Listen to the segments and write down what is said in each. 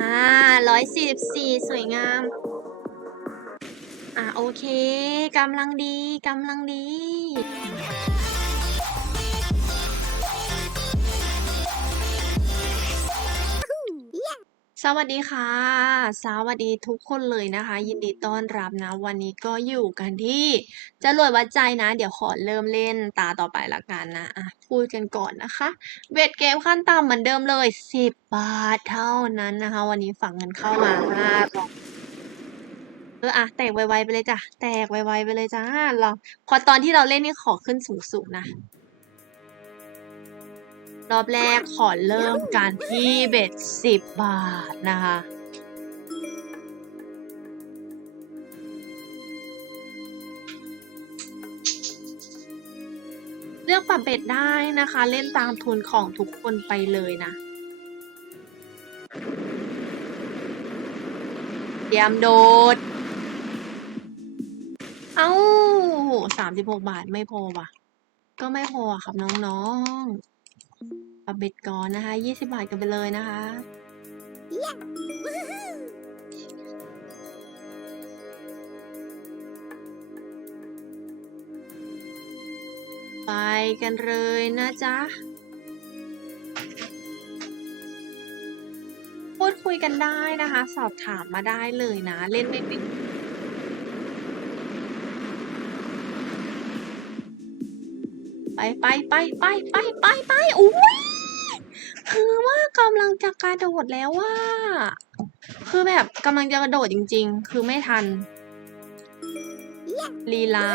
อ่าร้อยสี่สิบสี่สวยงาม อ่าโอเคกำลังดีกำลังดี สวัสดีค่ะ สวัสดีทุกคนเลยนะคะ ยินดีต้อนรับนะ วันนี้ก็อยู่กันที่จะรวดวัดใจนะ เดี๋ยวขอเริ่มเล่นตาต่อไปละกันนะอะพูดกันก่อนนะคะ เวทเกมขั้นต่ำเหมือนเดิมเลย 10 บาทเท่านั้นนะคะ วันนี้ฝังเงินเข้ามาห้าร้อยเอออะแตกไวๆไปเลยจ้ะ แตกไวๆไปเลยจ้าเราพอตอนที่เราเล่นนี่ขอขึ้นสูงๆนะ รอบแรกขอเริ่มกันที่เบ็ดสิบบาทนะคะเลือกปรับเบ็ดได้นะคะ เล่นตามทุนของทุกคนไปเลยนะเตรียมโดด เอ้าสามสิบหกบาทไม่พอว่ะ ก็ไม่พอครับน้องๆับเบ็ดก่อนนะคะยี่สิบาทกันไปเลยนะคะ ไปกันเลยนะจ๊ะ พูดคุยกันได้นะคะ สอบถามมาได้เลยนะ เล่นไม่เป็นไปไปไปไปไปไปไปอุ้ย คือว่ากำลังจะกระโดดแล้วว่า คือแบบกำลังจะกระโดดจริง ๆ คือไม่ทัน ลีลา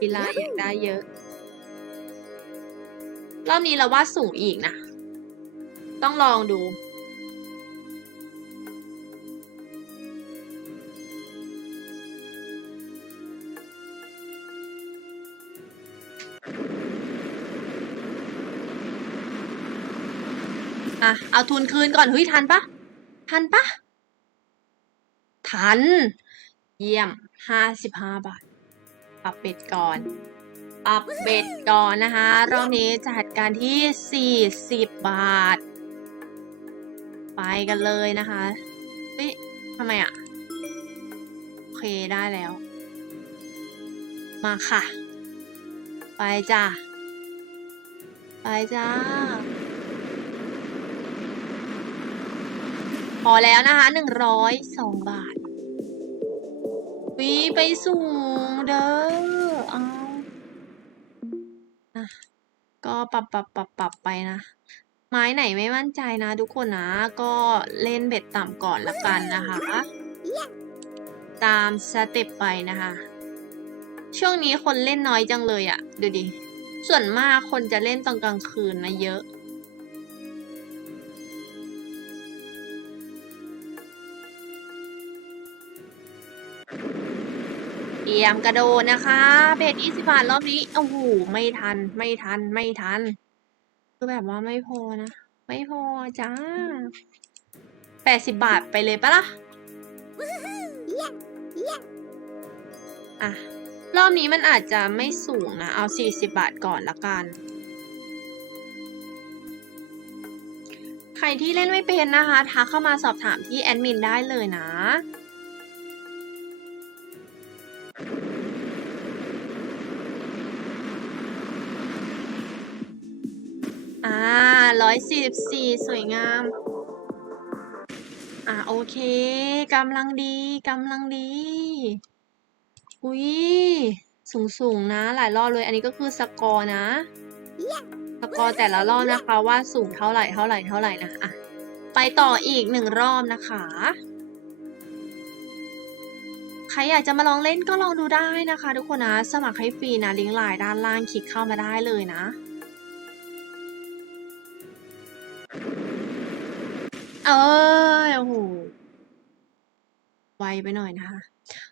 ลีลาอยากได้เยอะ รอบนี้เราว่าสูงอีกนะ ต้องลองดู อะ เอาทุนคืนก่อนเฮ้ยทันปะทันปะทัน เยี่ยมห้าสิบห้าบาท ปรับเบ็ดก่อนปรับเบ็ดก่อนนะคะ รอบนี้จัดการที่สี่สิบบาท ไปกันเลยนะคะเฮ้ยทำไมอะ โอเคได้แล้ว มาค่ะ ไปจ้ะไปจ้า พอแล้วนะคะหนึ่งร้อยสองบาทวีไปสูงเด้อเอาอะก็ปรับปรับปรับปรับไปนะ ไม้ไหนไม่มั่นใจนะทุกคนนะ ก็เล่นเบ็ดต่ำก่อนละกันนะคะ ตามสเต็ปไปนะคะ ช่วงนี้คนเล่นน้อยจังเลยอะ่ะ ดูดิ ส่วนมากคนจะเล่นตอนกลางคืนนะเยอะ รียมกระโดดนะคะเบ็ดยี่สิบบาทรอบนี้โอ้โหไม่ทัน ไม่ทัน ไม่ทัน คือแบบว่าไม่พอนะ ไม่พอจ้าแปดสิบบาทไปเลยปะล่ะอะ รอบนี้มันอาจจะไม่สูงนะ เอาสี่สิบบาทก่อนละกัน ใครที่เล่นไม่เป็นนะคะ ทักเข้ามาสอบถามที่แอดมินได้เลยนะ อ่าร้อยสี่สิบสี่สวยงาม อ่าโอเคกำลังดีกำลังดี อุ้ยสูงสูงนะ หลายรอบเลย อันนี้ก็คือสกอร์นะ สกอร์แต่ละรอบนะคะว่าสูงเท่าไหร่เท่าไหร่เท่าไหร่นะอะไปต่ออีกหนึ่งรอบนะคะ ใครอยากจะมาลองเล่นก็ลองดูได้นะคะ ทุกคนนะ สมัครให้ฟรีนะลิงก์ไลน์ด้านล่างคลิกเข้ามาได้เลยนะเอ้ยโอ้โหไวไปหน่อยนะคะ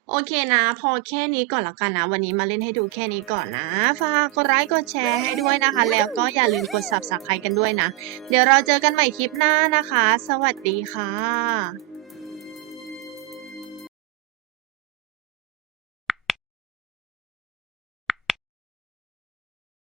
โอเคนะ พอแค่นี้ก่อนละกันนะ วันนี้มาเล่นให้ดูแค่นี้ก่อนนะ ฝากกดไลค์กดแชร์ให้ด้วยนะคะ แล้วก็อย่าลืมกด subscribe กันด้วยนะ เดี๋ยวเราเจอกันใหม่คลิปหน้านะคะ สวัสดีค่ะ